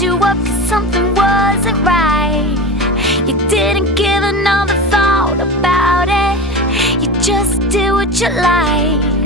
you up 'cause something wasn't right. You didn't give another thought about it. You just did what you like.